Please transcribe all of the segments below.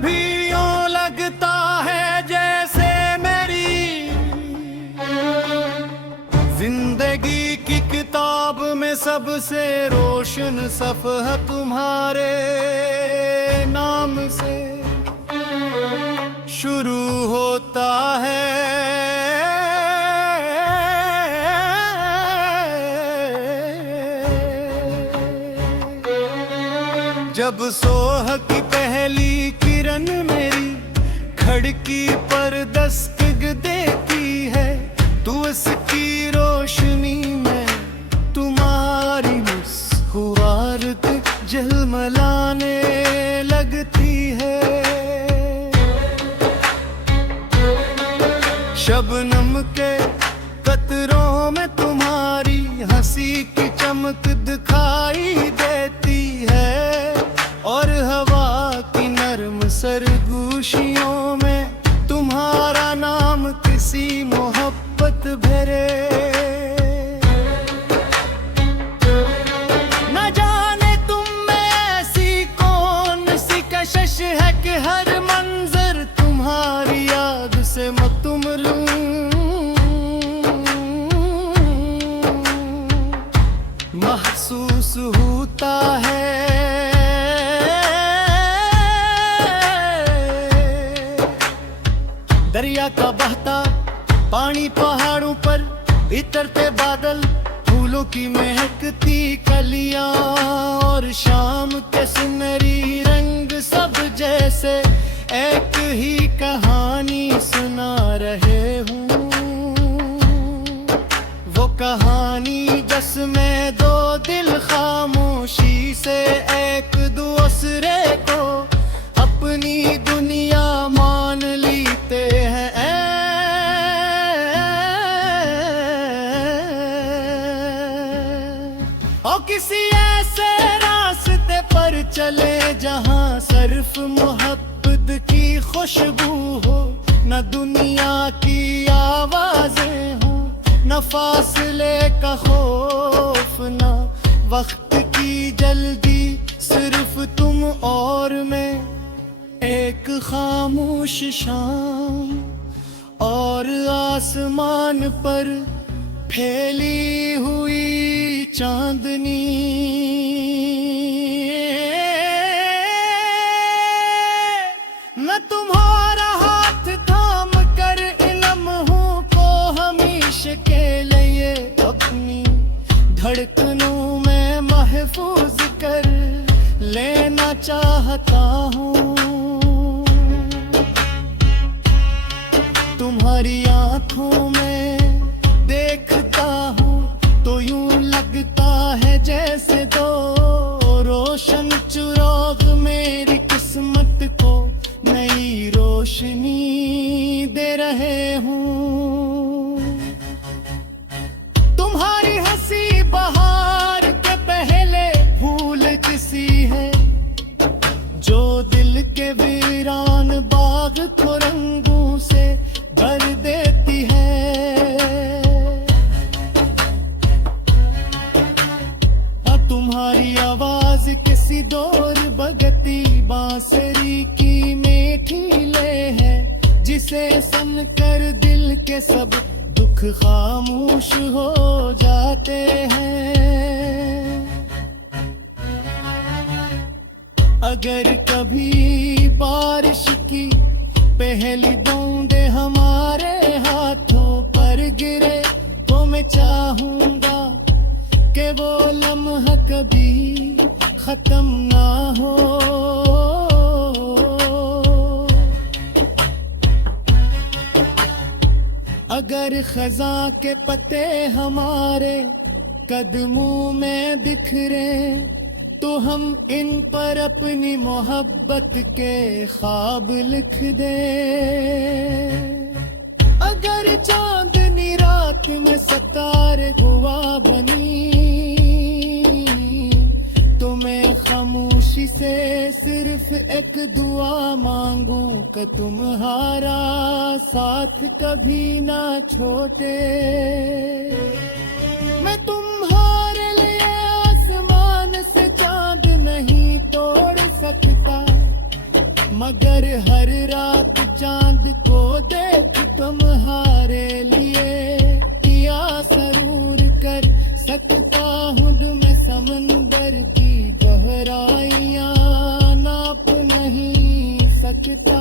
भी यूं लगता है जैसे मेरी जिंदगी की किताब में सबसे रोशन सफ़हा तुम्हारे नाम से शुरू होता है। जब सोह की पहली किरण मेरी खिड़की पर दस्तक देती है, तो उसकी रोशनी में तुम्हारी मुस्कुराहट झलमलाने लगती है। शबनम के कतरों में तुम्हारी हंसी की चमक दिखाई देती है, और हवा की नरम सरगोशियों में तुम्हारा नाम किसी मोहब्बत भरे। न जाने तुम में ऐसी कौन सी कशिश है कि हर मंजर तुम्हारी याद से मतुमलूं। महसूस होता है दरिया का बहता पानी, पहाड़ों पर इतरते बादल, फूलों की महकती कलियां, और शाम के सुनहरी रंग सब जैसे एक ही कहानी सुना रहे हूँ। वो कहानी जिसमें दो दिल खामोशी से एक दूसरे को अपनी दुनिया मान लेते हैं। और किसी ऐसे रास्ते पर चले जहां सिर्फ मोहब्बत की खुशबू हो, न दुनिया की आवाजें हो, न फासले का खौफ, न वक्त की जल्दी, सिर्फ तुम और मैं, एक खामोश शाम और आसमान पर फैली हुई चांदनी। मैं तुम्हारा हाथ थाम कर इन लम्हों को हमेशा के लिए अपनी धड़कनों में महफूज कर लेना चाहता हूँ। तुम्हारी आंखों में देखता हूँ तो यूं लगता है जैसे दो रोशन चिराग मेरी किस्मत को नई रोशनी दे रहे हूँ। तुम्हारी हंसी बहार के पहले फूल किसी है, जो दिल के वीरान बाग को रंगों से भर देती है। और तुम्हारी आवाज किसी दौर बगती बांसुरी की मीठी ले है, जिसे सुनकर दिल के सब दुख खामोश हो जाते हैं। अगर कभी बारिश की पहली बूंदे हमारे हाथों पर गिरे, तो मैं चाहूंगा कि वो लम्हा कभी खत्म ना हो। अगर खजा के पत्ते हमारे कदमों में बिखरे, तो हम इन पर अपनी मोहब्बत के ख्वाब लिख दे। अगर चांदनी रात में सितारे गवाह बनी, तो मैं खामोशी से सिर्फ एक दुआ मांगू कि तुम्हारा साथ कभी ना छोटे। मैं तुम्हारे लिए आसमान से चांद नहीं तोड़ सकता, मगर हर रात चांद को देख तुम्हारे लिए किया सरूर कर सकता हूँ मैं समंदर की गहराइयाँ नाप नहीं सकता।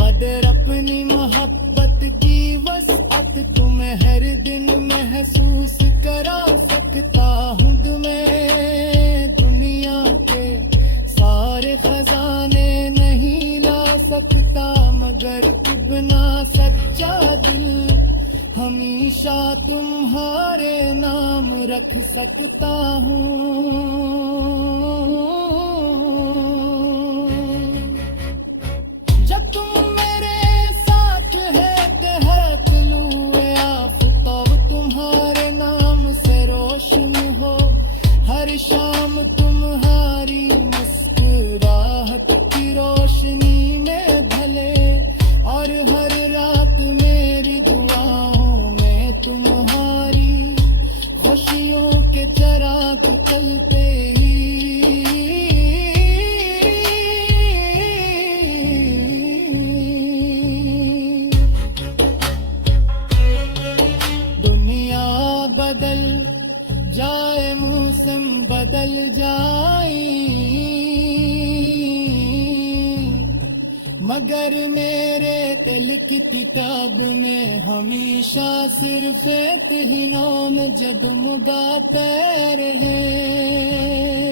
मगर अपनी मोहब्बत की वसअत तुम्हें हर दिन महसूस करा सकता हूँ मैं। दुनिया के सारे खजाने नहीं ला सकता मगर बिना सच्चा दिल हमेशा तुम्हारे नाम रख सकता हूँ। जब तुम मेरे साथ है तलुए आफताब तुम्हारे नाम से रोशन हो। हर शाम तुम्हारी मुस्कुराहट की रोशनी में ढले और हर रात मेरी दुआओं में तुम्हारी खुशियों के चिराग चलते बदल जाए मौसम बदल जाए मगर मेरे दिल की किताब में हमेशा सिर्फ एक ही नाम जगमगाते रहे।